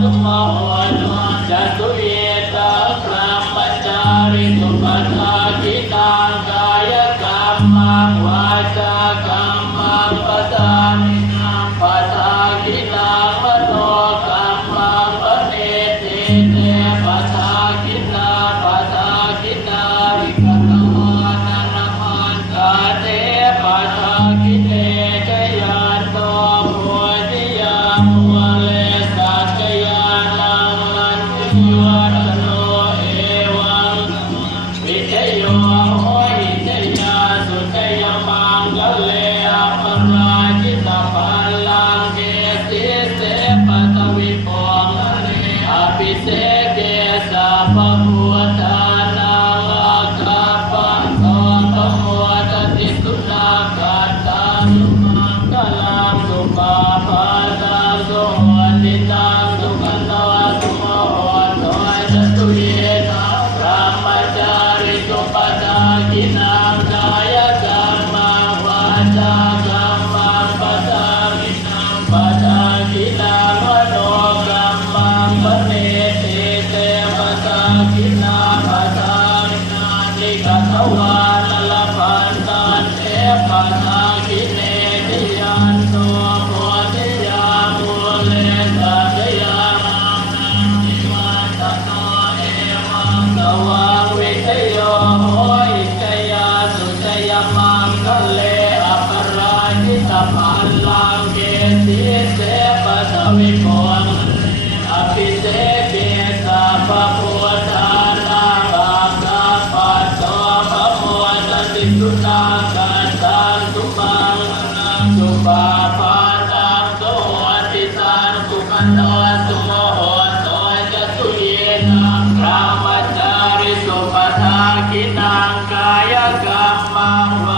tomorrow. we say. ปันตันเอปัน นาสันตังสุปังนังสุปาปาตังโตอติตังสุขันตสุโมโหโตจะสุเยนังรมจาริสุปาคินังกายกรรมวา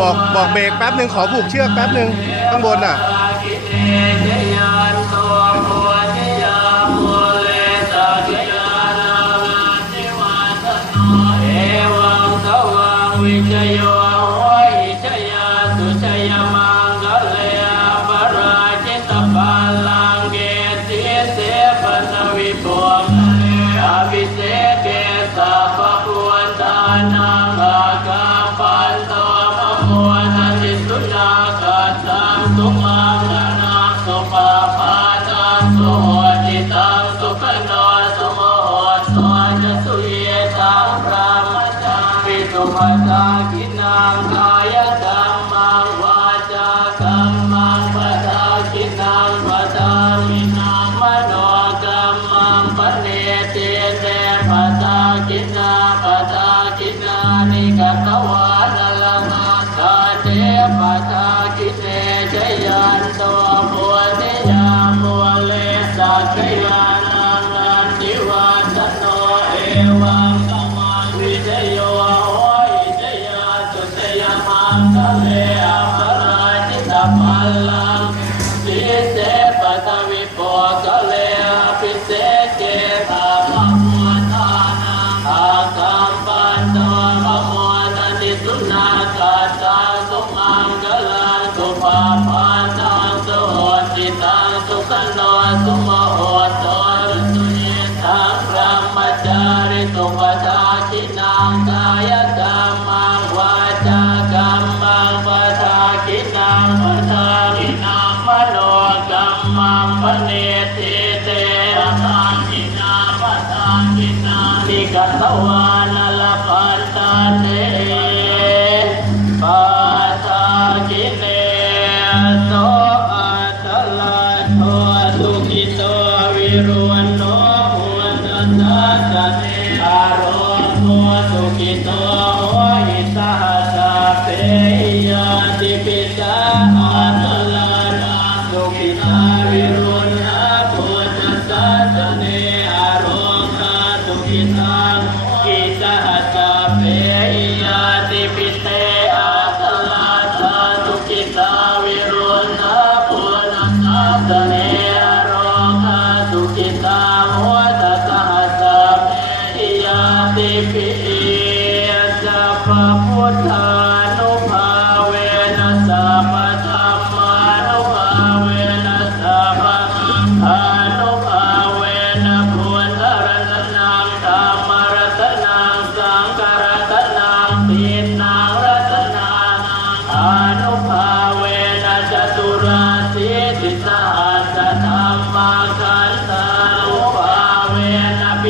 บอกบอกเบรกแป๊บหนึ่งขอผูกเชือกแป๊บหนึ่งข้างบนอะวิจโย สุปตาคินักายกรรมัวาจากรรมังปตาคินังปามินังโนกรรมัปเนเตเตปตาคินาปตาคินานิกตวานลังคาเตปตา Sampalaya Parajita Malla ตังปัสารินังโนกรรมังเนติเตอาทานนาปัทานกินานิกตวานลพันเตปัสากิเนโตอัตลาโทสุกิตวิรุ no quemar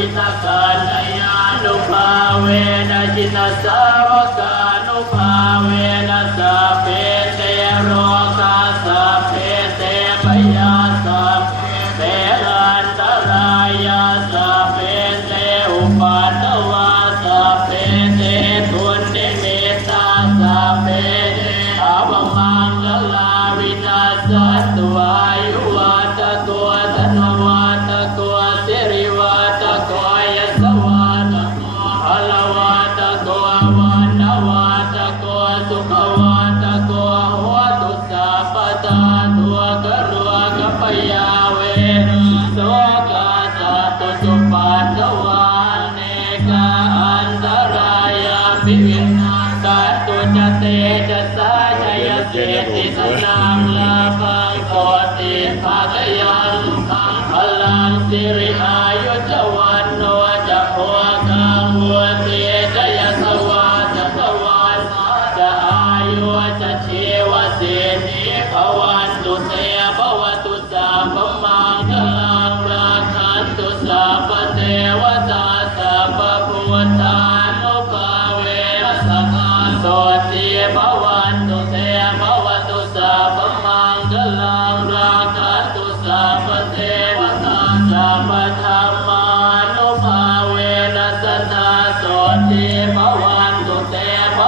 จิตตาสานญาณุภาเวนะจิตตาสาวกา สิวินาสาตุจเตจะสาชยเสติสนามลาภังโกติภาทยังสังพลังสิริ